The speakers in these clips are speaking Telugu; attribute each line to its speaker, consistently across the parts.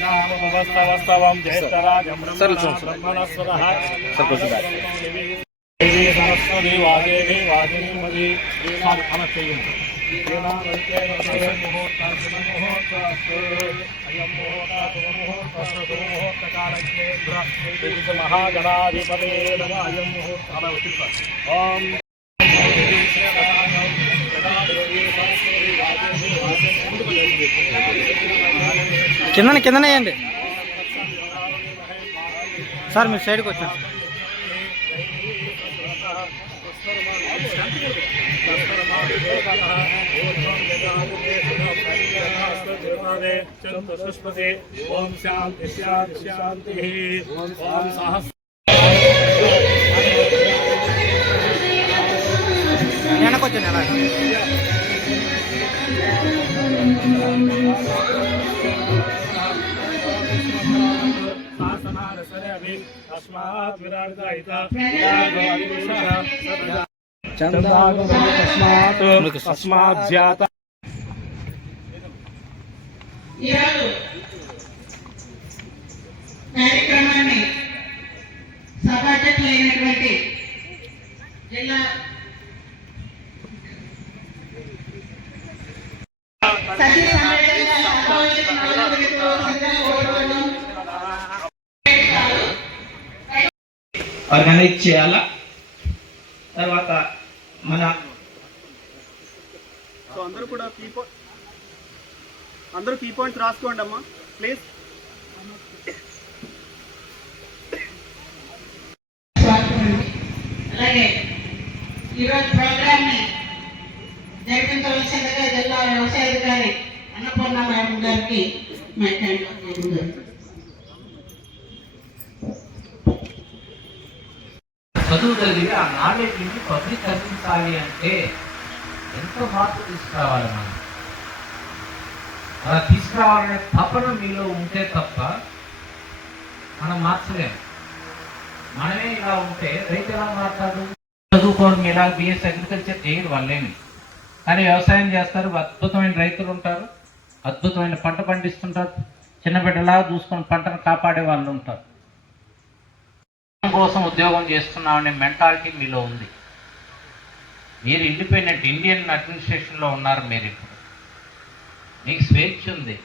Speaker 1: కవిందవస్తవస్తవం జ్యేష్ఠరాజం
Speaker 2: సరే, సరే, సరే.
Speaker 1: బ్రహ్మణస్వరః కింద
Speaker 2: కిందనే వేయండి. సార్ మీరు సైడ్కి వచ్చాను
Speaker 1: చతుష్పతి ఓం శాంతి శాంతి శాంతి ఓం సహస్ర
Speaker 2: ఎలా
Speaker 1: విరాజిత తస్మాత్ తస్మాత్ జాత
Speaker 3: ఈరోజు
Speaker 4: ఆర్గనైజ్ చేయాలా? తర్వాత మన
Speaker 5: సో అందరూ కూడా కీ పాయింట్ అందరూ కీ పాయింట్స్ రాసుకోండి అమ్మా. ప్లీజ్.
Speaker 3: అలాగే ఈరోజు ప్రోగ్రామ్ని జరిపించవలసిందిగా జిల్లా వ్యవసాయ అధికారి అన్నపూర్ణ మేడం గారికి మాట్లాడుతున్నారు
Speaker 6: చదువు చదివి ఆ నాలెడ్జ్ నుంచి పబ్లిక్ అందించాలి అంటే ఎంతో మార్పు తీసుకురావాలి మనం. అలా తీసుకురావాలనే తపన మీలో ఉంటే తప్ప మనం మార్చలేము మనమే ఇలా ఉంటే రైతు ఎలా మాట్లాడు చదువుకోవడం ఇలా బిఎస్ అగ్రికల్చర్ చేయరు వాళ్ళేమి కానీ వ్యవసాయం చేస్తారు అద్భుతమైన రైతులు ఉంటారు అద్భుతమైన పంట పండిస్తుంటారు చిన్న బిడ్డలా చూసుకొని పంటను కాపాడే వాళ్ళు ఉంటారు. కోసం ఉద్యోగం చేస్తున్నామనే మెంటాలిటీ మీలో ఉంది. మీరు ఇండిపెండెంట్ ఇండియన్ అడ్మినిస్ట్రేషన్లో ఉన్నారు మీరు ఇప్పుడు. మీకు స్వేచ్ఛ ఉంది.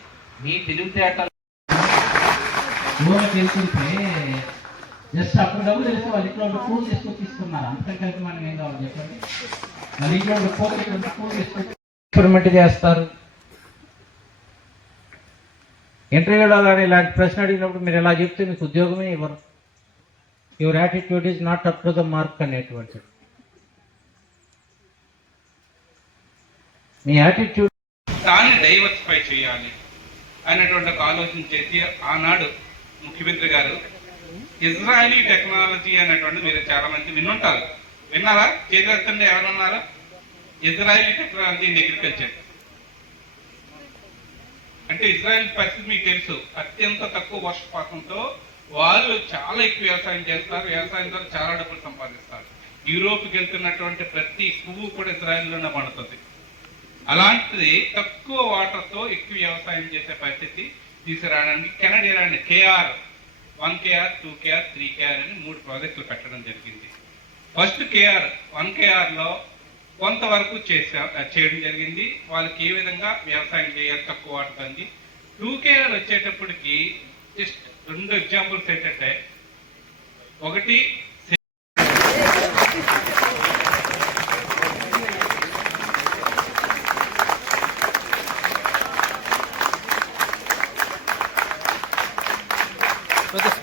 Speaker 6: మీ తెలివితేటలు ఊరికి వెళ్తుంటే జస్ట్ అప్పుడు డబ్బులు తెలిసి వాళ్ళ ఇంట్లో ఉండే పూలు తీసుకొచ్చి అంతకంటే మనం ఏం కావాలి చెప్పండి? వాళ్ళ ఇంట్లో ఉండే పూలు ఇక్కడ ఎక్స్పెరిమెంట్ చేస్తారు. ఇంటర్వ్యూలో కానీ ఇలాంటి ప్రశ్న అడిగినప్పుడు మీరు ఎలా చెప్తే మీకు ఉద్యోగమే ఇవ్వరు. Your attitude is not up to the mark అనేటువంటి మీ యాటిట్యూడ్
Speaker 7: తానే డైవర్సిఫై చేయాలి అనేటువంటి ఒక ఆలోచన చేసి ఆనాడు ముఖ్యమంత్రి గారు ఇజ్రాయలీ టెక్నాలజీ అనేటువంటి మీరు చాలా మంది వినుంటారు. విన్నారా? చేతులెత్తండి ఎవరున్నారా? Israeli technology in agriculture. అంటే ఇజ్రాయెల్ పరిస్థితి మీకు తెలుసు అత్యంత తక్కువ వర్షపాతంతో వాళ్ళు చాలా ఎక్కువ వ్యవసాయం చేస్తారు. వ్యవసాయం ద్వారా చాలా డబ్బులు సంపాదిస్తారు. యూరోప్కి వెళ్తున్నటువంటి ప్రతి పువ్వు కూడా ఇజ్రాయెల్లోనే పండుతుంది. అలాంటిది తక్కువ వాటర్తో ఎక్కువ వ్యవసాయం చేసే పరిస్థితి తీసుకురావడానికి Canadian KR one KR two KR three KR అని మూడు ప్రాజెక్టులు పెట్టడం జరిగింది. ఫస్ట్ కేఆర్ వన్ కేఆర్లో కొంతవరకు చేసా చేయడం జరిగింది. వాళ్ళకి ఏ విధంగా వ్యవసాయం చేయాలి తక్కువ వాటర్ అంది టూ కేఆర్ వచ్చేటప్పటికి జస్ట్ రెండు ఎగ్జాంపుల్స్ ఏంటంటే ఒకటి
Speaker 2: ఓకే